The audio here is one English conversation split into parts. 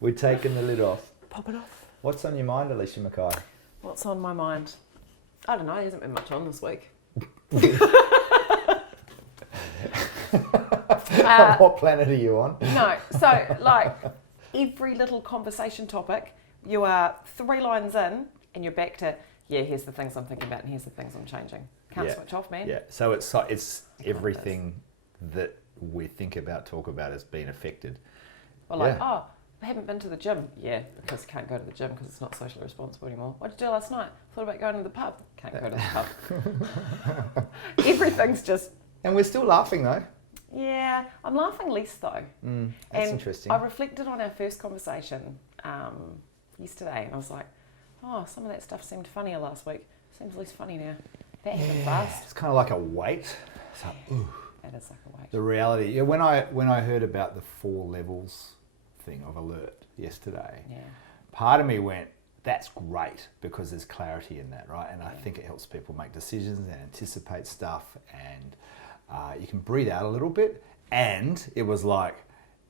We're taking the lid off. Pop it off. What's on your mind, Alicia McKay? What's on my mind? I don't know, there hasn't been much on this week. What planet are you on? No, so like every little conversation topic, you are 3 lines in and you're back to, yeah, here's the things I'm thinking about and here's the things I'm changing. Can't switch off, man. Yeah, so it's everything that we think about, talk about has been affected. Well, like, oh, I haven't been to the gym. Yeah, because can't go to the gym because it's not socially responsible anymore. What did you do last night? Thought about going to the pub. Can't go to the pub. Everything's just... And we're still laughing though. Yeah, I'm laughing less though. That's interesting. I reflected on our first conversation yesterday and I was like, oh, some of that stuff seemed funnier last week. Seems less funny now. That happened fast. It's kind of like a weight. It's like, ooh. That is like a weight. The reality. Yeah, when I heard about the 4 levels thing of alert yesterday, part of me went, that's great because there's clarity in that, right? And I think it helps people make decisions and anticipate stuff, and you can breathe out a little bit. And it was like,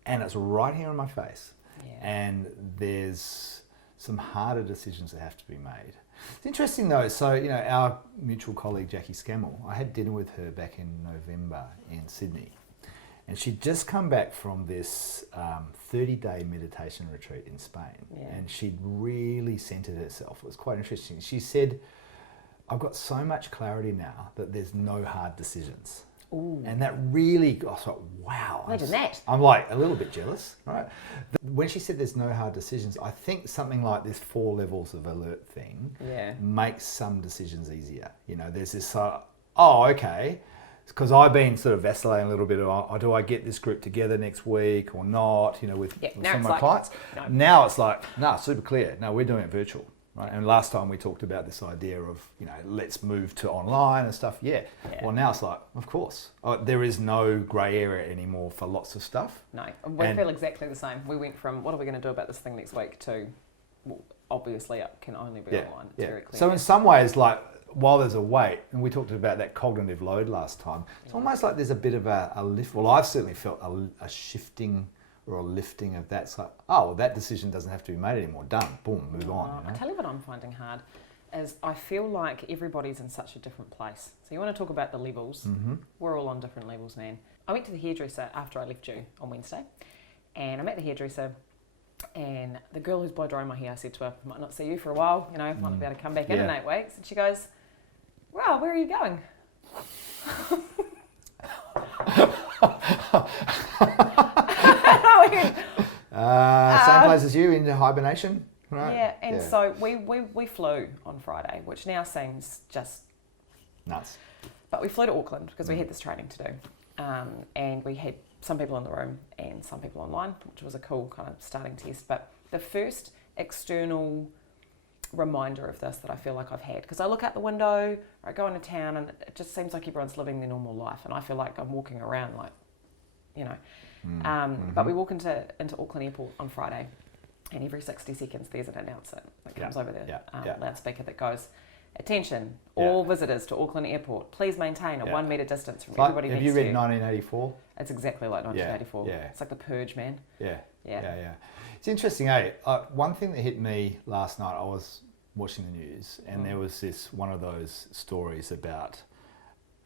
and it's right here in my face. Yeah. And there's some harder decisions that have to be made. It's interesting though, so our mutual colleague Jackie Scammell, I had dinner with her back in November in Sydney, and she'd just come back from this 30-day meditation retreat in Spain, and she'd really centered herself. It was quite interesting. She said, I've got so much clarity now that there's no hard decisions. Ooh. And that really, I thought, wow. Imagine that. I'm like a little bit jealous, right? When she said there's no hard decisions, I think something like this 4 levels of alert thing makes some decisions easier. There's this, okay, because I've been sort of vacillating a little bit of, do I get this group together next week or not, with some of my clients. No. Now it's like, super clear. No, we're doing it virtual. Right? And last time we talked about this idea of, let's move to online and stuff. Yeah. Well, now it's like, of course, there is no grey area anymore for lots of stuff. No, we feel exactly the same. We went from, what are we going to do about this thing next week to, well, obviously it can only be online. It's very clear. So in some ways, like, while there's a weight, and we talked about that cognitive load last time, it's almost like there's a bit of a lift. Well, I've certainly felt a shifting or a lifting of that. It's like, that decision doesn't have to be made anymore. Done. Boom. Move on. I tell you what I'm finding hard is I feel like everybody's in such a different place. So you want to talk about the levels. Mm-hmm. We're all on different levels, man. I went to the hairdresser after I left you on Wednesday, and I'm at the hairdresser, and the girl who's blow drying my hair, I said to her, might not see you for a while, might not be able to come back in 8 weeks. And she goes, wow, where are you going? Same place as you, into hibernation, right? Yeah, and so we flew on Friday, which now seems just nuts. But we flew to Auckland because we had this training to do, and we had some people in the room and some people online, which was a cool kind of starting test. But the first external reminder of this that I feel like I've had, because I look out the window, I go into town, and it just seems like everyone's living their normal life, and I feel like I'm walking around like, But we walk into Auckland Airport on Friday, and every 60 seconds there's an announcer that comes over the loudspeaker that goes, attention, all visitors to Auckland Airport, please maintain a 1 metre distance from everybody next to you. Have you read 1984? It's exactly like 1984. Yeah. It's like The Purge, man. Yeah. It's interesting, one thing that hit me last night, I was watching the news, and there was one of those stories about,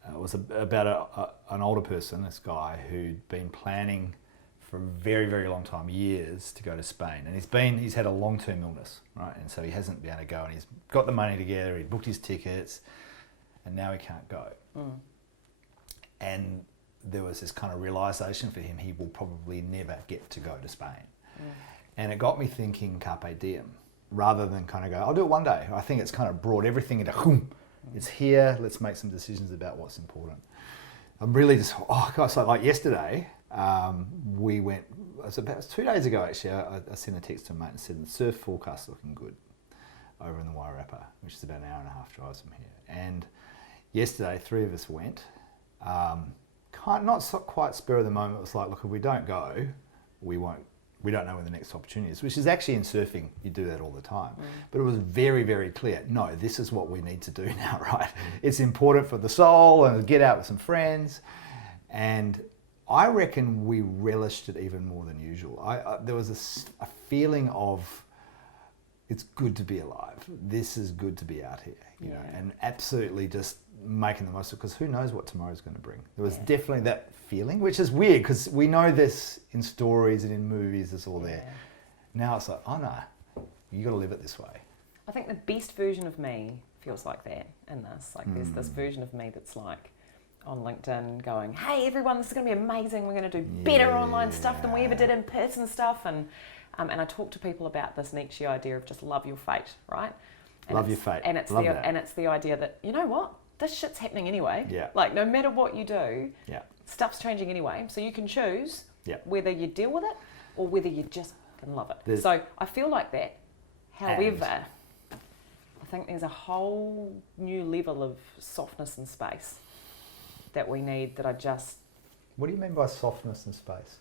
it was about an older person, this guy, who'd been planning for a very, very long time, years, to go to Spain. And he's had a long-term illness, right? And so he hasn't been able to go, and he's got the money together, he booked his tickets, and now he can't go. And there was this kind of realisation for him, he will probably never get to go to Spain. And it got me thinking carpe diem, rather than kind of go, I'll do it one day. I think it's kind of brought everything into, it's here, let's make some decisions about what's important. I'm really just, so like yesterday, we went, it was 2 days ago actually, I sent a text to a mate and said, the surf forecast looking good over in the Wairarapa, which is about an hour and a half drive from here. And yesterday, 3 of us went, not quite spur of the moment. It was like, look, if we don't go, we don't know when the next opportunity is, which is actually in surfing, you do that all the time. But it was very, very clear, no, this is what we need to do now, right? It's important for the soul and get out with some friends. And I reckon we relished it even more than usual. There was a feeling of, it's good to be alive. This is good to be out here, you know, and absolutely just making the most of it, because who knows what tomorrow's going to bring. There was definitely that feeling, which is weird because we know this in stories and in movies, it's all there. Now it's like, oh no, you got to live it this way. I think the best version of me feels like that in this. Like there's this version of me that's like on LinkedIn going, hey everyone, this is going to be amazing. We're going to do better online stuff than we ever did in person stuff. And I talk to people about this Nietzsche idea of just love your fate, right? And love your fate. And it's the idea that, you know what? This shit's happening anyway. Yeah. Like no matter what you do, stuff's changing anyway. So you can choose whether you deal with it or whether you just can love it. So I feel like that. However, I think there's a whole new level of softness and space that we need that I just... What do you mean by softness and space?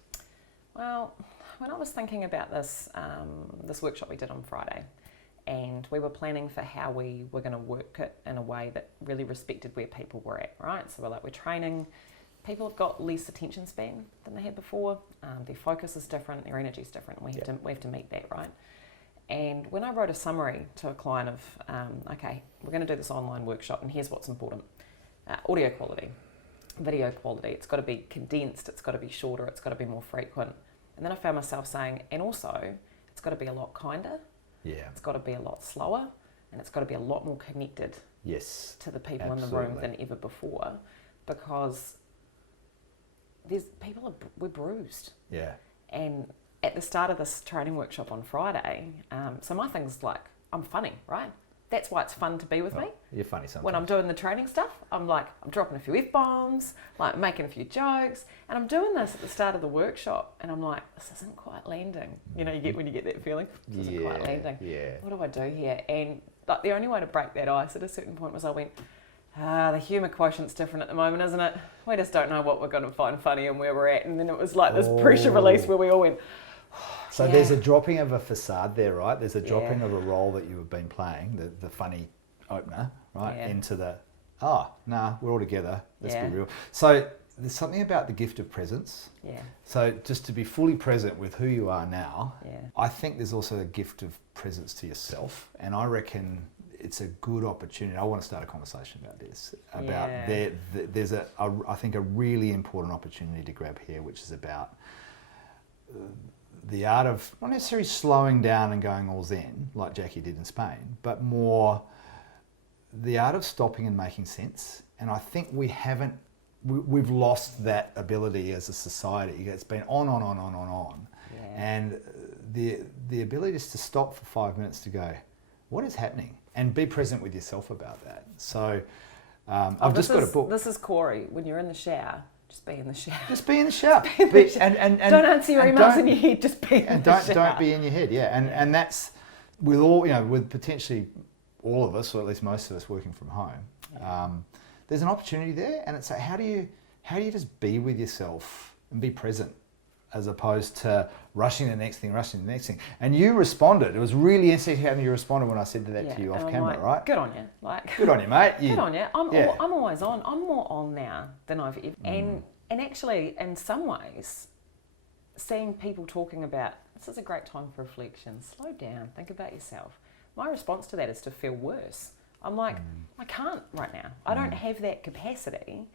Well, when I was thinking about this, this workshop we did on Friday, and we were planning for how we were going to work it in a way that really respected where people were at, right? So we're training, people have got less attention span than they had before, their focus is different, their energy is different, we have to meet that, right? And when I wrote a summary to a client of, okay, we're going to do this online workshop and here's what's important. Audio quality, video quality, it's got to be condensed, it's got to be shorter, it's got to be more frequent. And then I found myself saying, and also, it's got to be a lot kinder, it's got to be a lot slower, and it's got to be a lot more connected to the people in the room than ever before, because we're bruised. Yeah. And at the start of this training workshop on Friday, so my thing's like, I'm funny, right? That's why it's fun to be with me. You're funny sometimes. When I'm doing the training stuff, I'm dropping a few F-bombs, like making a few jokes, and I'm doing this at the start of the workshop, and I'm like, this isn't quite landing. You know, when you get that feeling, this isn't quite landing. Yeah. What do I do here? And like the only way to break that ice at a certain point was I went, the humour quotient's different at the moment, isn't it? We just don't know what we're going to find funny and where we're at. And then it was like this pressure release where we all went, so there's a dropping of a facade there, right? There's a dropping of a role that you have been playing, the funny opener, right? Into the, we're all together, let's be real. So there's something about the gift of presence. Yeah. So just to be fully present with who you are now, I think there's also a gift of presence to yourself. And I reckon it's a good opportunity. I want to start a conversation about this. There's I think a really important opportunity to grab here, which is about the art of not necessarily slowing down and going all zen like Jackie did in Spain, but more the art of stopping and making sense. And I think we've lost that ability as a society. It's been on. Yeah. And the ability just to stop for 5 minutes to go, what is happening? And be present with yourself about that. So I've just got a book. This is Corey. When you're in the shower, just be in the shower. Just be in the shower. And don't answer your emails in your head. Just be in the shower. Don't be in your head. Yeah. And that's with all, with potentially all of us, or at least most of us, working from home. There's an opportunity there, and it's like, how do you just be with yourself and be present, as opposed to rushing the next thing. And you responded. It was really interesting how you responded when I said that to you off camera, right? Good on you. Good on you, mate. Good on you. I'm always on. I'm more on now than I've ever. And actually, in some ways, seeing people talking about, this is a great time for reflection. Slow down. Think about yourself. My response to that is to feel worse. I'm like, I can't right now. I don't have that capacity.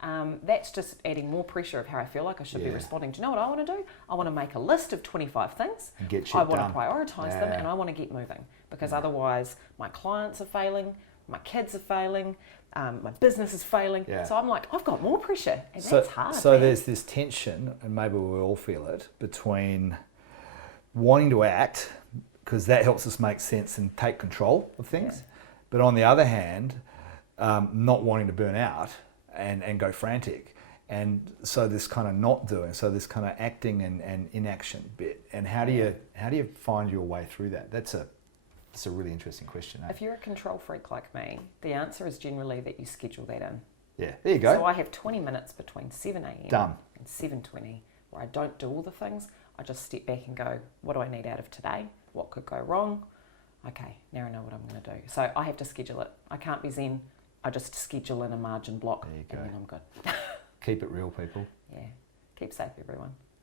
That's just adding more pressure of how I feel like I should be responding. Do you know what I want to do? I want to make a list of 25 things. I want to prioritise them, and I want to get moving, because otherwise my clients are failing, my kids are failing, my business is failing. So I'm like, I've got more pressure, and that's hard. So there's this tension, and maybe we all feel it, between wanting to act, because that helps us make sense and take control of things, but on the other hand, not wanting to burn out and go frantic. And so this kind of not doing, so this kind of acting and inaction bit. And how do you find your way through that? That's a really interesting question. If you're a control freak like me, the answer is generally that you schedule that in. Yeah, there you go. So I have 20 minutes between 7 a.m. and 7:20 where I don't do all the things. I just step back and go, what do I need out of today? What could go wrong? Okay, now I know what I'm going to do. So I have to schedule it. I can't be zen. I just schedule in a margin block, and then I'm good. Keep it real, people. Yeah. Keep safe, everyone.